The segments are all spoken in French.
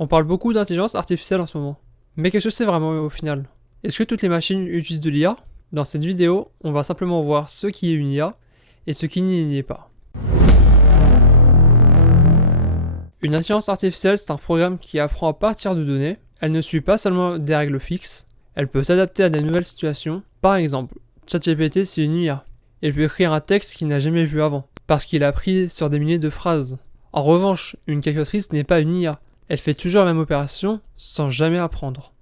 On parle beaucoup d'intelligence artificielle en ce moment. Mais qu'est-ce que c'est vraiment au final? Est-ce que toutes les machines utilisent de l'IA? Dans cette vidéo, on va simplement voir ce qui est une IA et ce qui n'y est pas. Une intelligence artificielle, c'est un programme qui apprend à partir de données. Elle ne suit pas seulement des règles fixes, elle peut s'adapter à des nouvelles situations. Par exemple, ChatGPT, c'est une IA. Il peut écrire un texte qu'il n'a jamais vu avant, parce qu'il a appris sur des milliers de phrases. En revanche, une calculatrice n'est pas une IA. Elle fait toujours la même opération, sans jamais apprendre.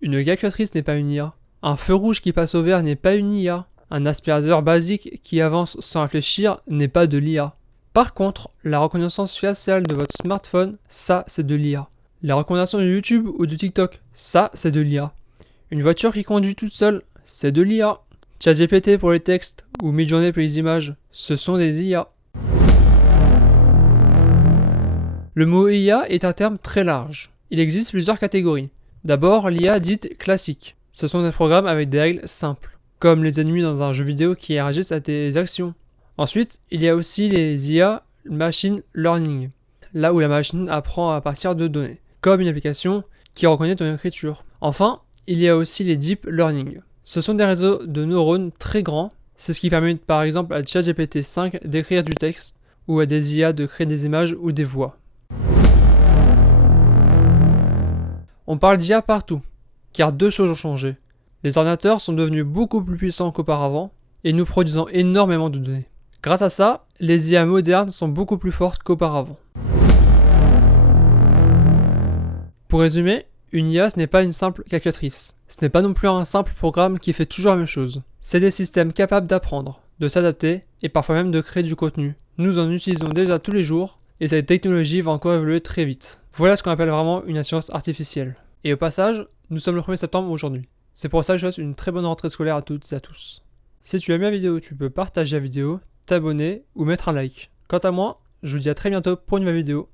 Une calculatrice n'est pas une IA. Un feu rouge qui passe au vert n'est pas une IA. Un aspirateur basique qui avance sans réfléchir n'est pas de l'IA. Par contre, la reconnaissance faciale de votre smartphone, ça c'est de l'IA. La recommandation de YouTube ou de TikTok, ça c'est de l'IA. Une voiture qui conduit toute seule, c'est de l'IA. ChatGPT pour les textes ou Midjourney pour les images, ce sont des IA. Le mot IA est un terme très large. Il existe plusieurs catégories. D'abord, l'IA dite classique. Ce sont des programmes avec des règles simples, comme les ennemis dans un jeu vidéo qui réagissent à tes actions. Ensuite, il y a aussi les IA machine learning, là où la machine apprend à partir de données, comme une application qui reconnaît ton écriture. Enfin, il y a aussi les deep learning. Ce sont des réseaux de neurones très grands. C'est ce qui permet par exemple à ChatGPT 5 d'écrire du texte ou à des IA de créer des images ou des voix. On parle d'IA partout, car deux choses ont changé. Les ordinateurs sont devenus beaucoup plus puissants qu'auparavant et nous produisons énormément de données. Grâce à ça, les IA modernes sont beaucoup plus fortes qu'auparavant. Pour résumer, une IA ce n'est pas une simple calculatrice. Ce n'est pas non plus un simple programme qui fait toujours la même chose. C'est des systèmes capables d'apprendre, de s'adapter et parfois même de créer du contenu. Nous en utilisons déjà tous les jours et cette technologie va encore évoluer très vite. Voilà ce qu'on appelle vraiment une intelligence artificielle. Et au passage, nous sommes le 1er septembre aujourd'hui. C'est pour ça que je souhaite une très bonne rentrée scolaire à toutes et à tous. Si tu aimes la vidéo, tu peux partager la vidéo, t'abonner ou mettre un like. Quant à moi, je vous dis à très bientôt pour une nouvelle vidéo.